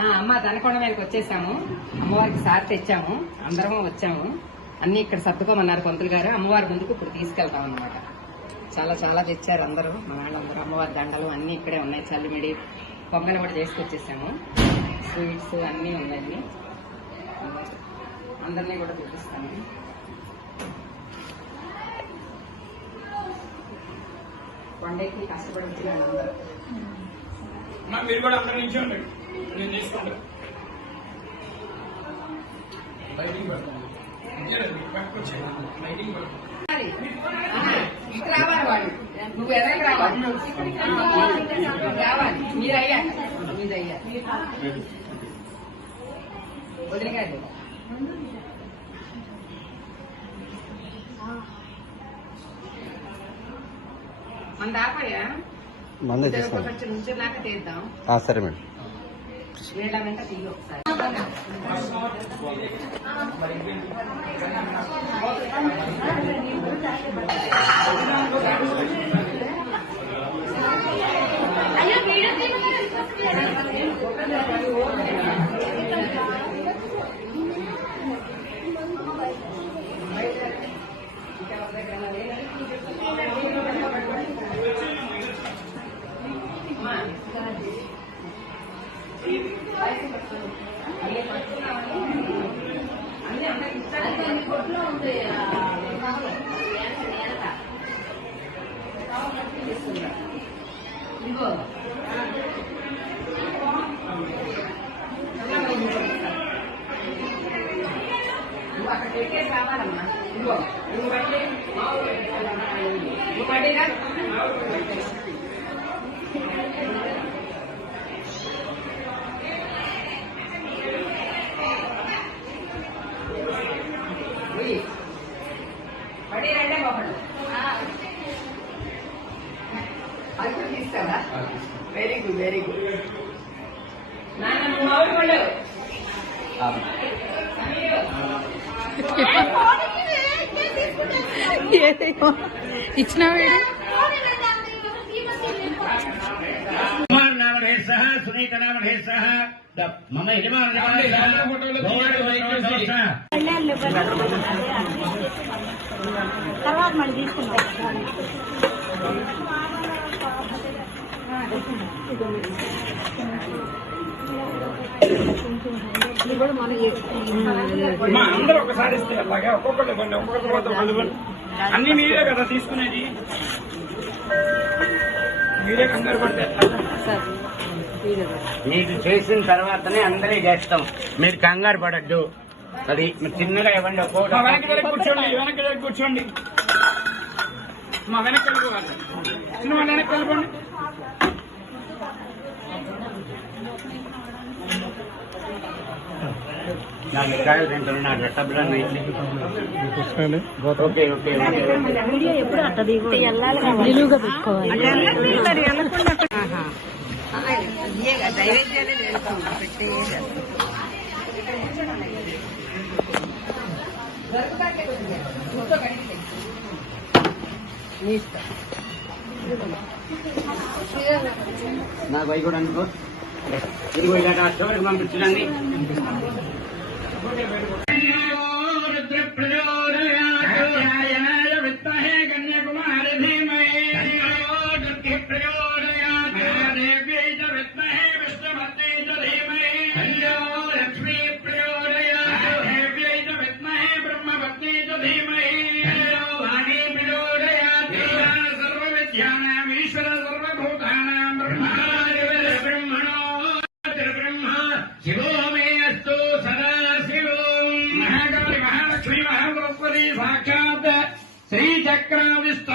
అమ్మ దనకొండ మీదకి వచ్చేసాము. అమ్మవారికి సారి తెచ్చాము, అందరము వచ్చాము. అన్ని ఇక్కడ సర్దుకోమన్నారు పంతులు గారు. అమ్మవారి ముందుకు ఇప్పుడు తీసుకెళ్తాం అన్నమాట. చాలా చాలా తెచ్చారు అందరూ, మన వాళ్ళందరూ. అమ్మవారి దండలు అన్ని ఇక్కడే ఉన్నాయి. చల్లిమిడి పొంగలు కూడా చేసుకొచ్చేసాము. స్వీట్స్ అన్నీ ఉన్నాయి. అందరినీ కూడా చూపిస్తాము. కొండకి కష్టపడి వచ్చారు అందరూ. మీరు కూడా అందరి నుంచి ఉండండి, నేను తీసుకుంటాను. ఇటు రావాలి వాడు, నువ్వు ఎదరికి రావాలి. రావాలి మీరు అయ్యా, మీద అయ్యా వదిలిగాడు. మన దాపయ్యా కొంచెం నుంచి దాకా తీద్దాం. సరే మేడం. వీళ్ళంతా తీయ ఒకసారి. ఇదిగో నువ్వు అక్కడ పెట్టేసి రావాలమ్మా. ఇదిగో నువ్వు పట్టి నువ్వు పట్టిగా పడి రండే బాబు. అది కూడా తీస్తావా? Very good very good. నాన్న నువ్వు మామిడి పండు ఇచ్చిన సునీత నామే సహ మమ తర్వాత మళ్ళీ తీసుకుంటాం. అందరూ ఒకసారి ఇస్తే అలాగే ఒక్కొక్కటి ఇవ్వండి, ఒక్కొక్కటి ఇవ్వండి. అన్ని మీరే కదా తీసుకునేది, మీరే కంగారు పడితే. మీకు చేసిన తర్వాతనే అందరే చేస్తాం, మీరు కంగారు పడద్దు. అది చిన్నగా ఇవ్వండి. వెనక్కి దగ్గర కూర్చోండి, వెనక్కి దగ్గర కూర్చోండి. మా వెనక్కి వెళ్ళిపోవాలి, చిన్న వాళ్ళ వెనక్కి వెళ్ళిపోండి. వీడియో ఎప్పుడు అట్ట నిలువుగా పెట్టుకోవాలి. నాకు అవి కూడా అనుకో. ఇదిగో ఇలా స్టోర్కి పంపించండి. కన్యాకుమారి ధీమహి విష్ణుమతే ధీమహి లక్ష్మీ విద్మహే బ్రహ్మపత్ని ధీమహి వాణి ప్రచోదయాత్ సర్వ విద్యానాం ఈశ్వర సర్వభూతానాం బ్రహ్మణో బ్రహ్మ శివో మే అస్తు సదా శివం. మహాకాళి మహాలక్ష్మి మహాగణపతి సాక్షాత్ శ్రీచక్రాధిష్ట